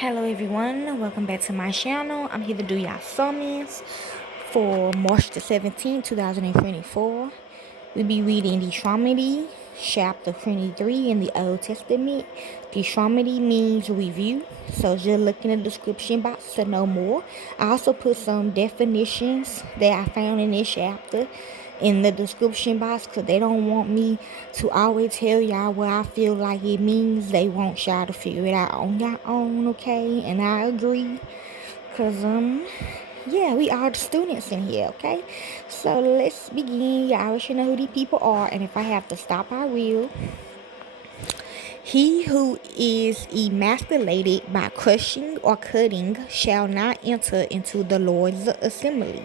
Hello everyone, welcome back to my channel. I'm here to do y'all sermons for March the 17th, 2024. We'll be reading Deuteronomy chapter 23 in the Old Testament. Deuteronomy means review, so just look in the description box to know more. I also put some definitions that I found in this chapter in the description box because they don't want me to always tell y'all what I feel like it means. They want y'all to figure it out on your own, okay? And I agree because yeah, we are the students in here, okay? So let's begin. Y'all already know who these people are, and if I have to stop, I will. He who is emasculated by crushing or cutting shall not enter into the Lord's assembly.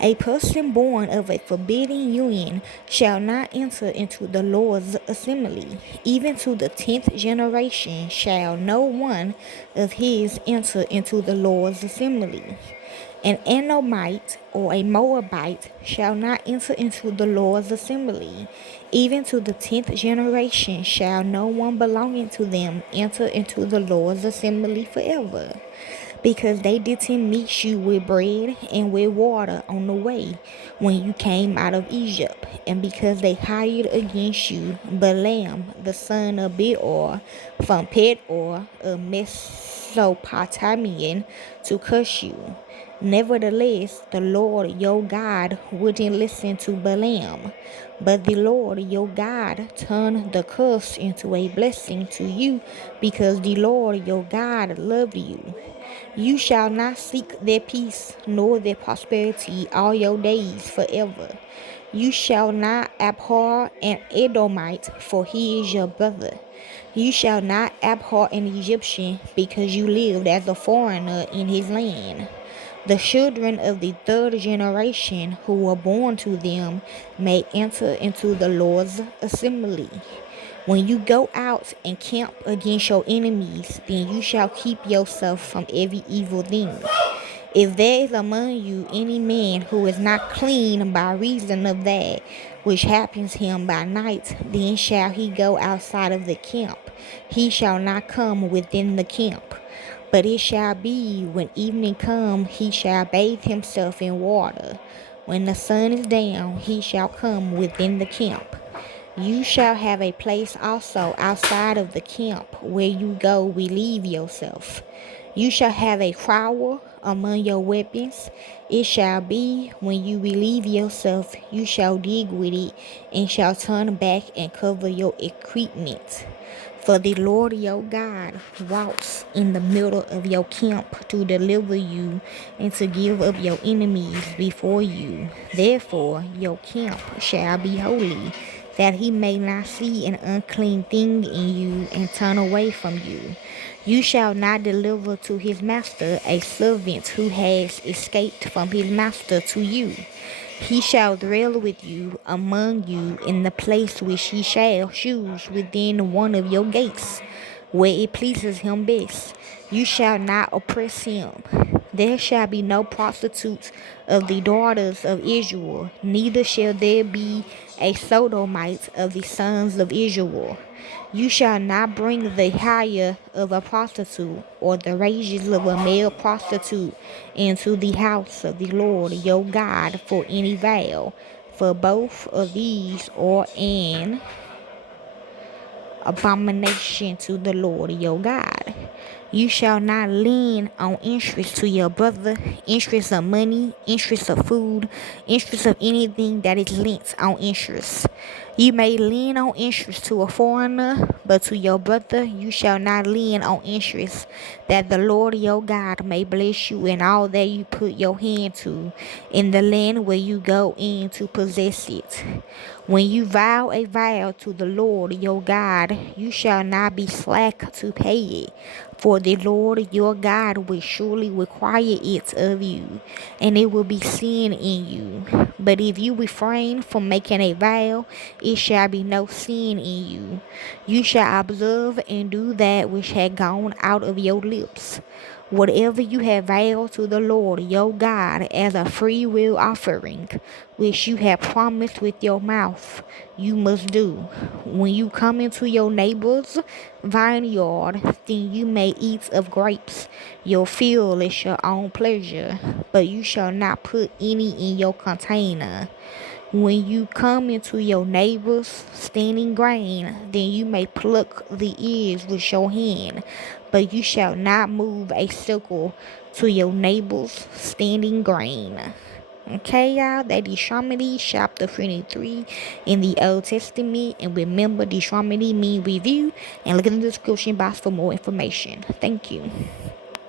A person born of a forbidden union shall not enter into the Lord's assembly. Even to the 10th generation shall no one of his enter into the Lord's assembly. An Edomite or a Moabite shall not enter into the Lord's assembly. Even to the 10th generation shall no one belonging to them enter into the Lord's assembly forever. Because they didn't meet you with bread and with water on the way when you came out of Egypt, and because they hired against you Balaam the son of Beor from Peor of Mesopotamian to curse you. Nevertheless, the Lord your God wouldn't listen to Balaam, but the Lord your God turned the curse into a blessing to you because the Lord your God loved you. You shall not seek their peace nor their prosperity all your days forever. You shall not abhor an Edomite, for he is your brother. You shall not abhor an Egyptian, because you lived as a foreigner in his land. The children of the third generation who were born to them may enter into the Lord's assembly. When you go out and camp against your enemies, then you shall keep yourself from every evil thing. If there is among you any man who is not clean by reason of that which happens him by night, then shall he go outside of the camp. He shall not come within the camp. But it shall be, when evening come, he shall bathe himself in water. When the sun is down, he shall come within the camp. You shall have a place also outside of the camp where you go relieve yourself. You shall have a trowel among your weapons. It shall be, when you relieve yourself, you shall dig with it, and shall turn back and cover your equipment. For the Lord your God walks in the middle of your camp to deliver you and to give up your enemies before you. Therefore your camp shall be holy, that he may not see an unclean thing in you and turn away from you. You shall not deliver to his master a servant who has escaped from his master to you. He shall dwell with you among you in the place which he shall choose within one of your gates, where it pleases him best. You shall not oppress him. There shall be no prostitutes of the daughters of Israel, neither shall there be a sodomite of the sons of Israel. You shall not bring the hire of a prostitute or the wages of a male prostitute into the house of the Lord your God for any vow, for both of these are an abomination to the Lord your God. You shall not lend on interest to your brother, interest of money, interest of food, interest of anything that is lent on interest. You may lend on interest to a foreigner, but to your brother you shall not lend on interest, that the Lord your God may bless you in all that you put your hand to, in the land where you go in to possess it. When you vow a vow to the Lord your God, you shall not be slack to pay it, for the Lord your God will surely require it of you, and it will be sin in you. But if you refrain from making a vow, it shall be no sin in you. You shall observe and do that which had gone out of your lips. Whatever you have vowed to the Lord your God as a free will offering, which you have promised with your mouth, you must do. When you come into your neighbor's vineyard, then you may eat of grapes. Your field is your own pleasure, but you shall not put any in your container. When you come into your neighbor's standing grain, then you may pluck the ears with your hand, but you shall not move a sickle to your neighbor's standing grain. Okay, y'all, that Deuteronomy chapter 23 in the Old Testament. And remember, Deuteronomy mean review, and look in the description box for more information. Thank you.